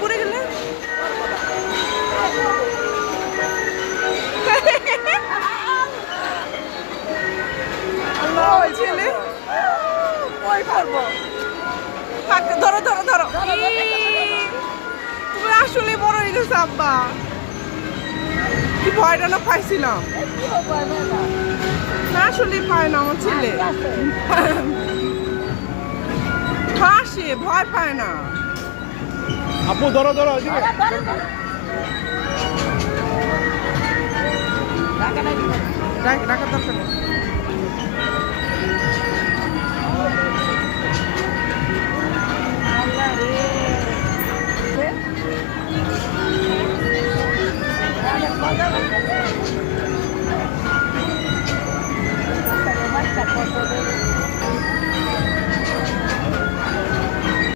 পড়ে গেলে ছেলে ধরো ধরো ধরো তুমি আসলে বড় হয়ে গেছো আব্বা কি ভয়টা না পাইছিলাম না আসলে পায় না আমার ছেলে হাসে ভয় পায় না আপু ধরো ধরো ডাকার দরকার নেই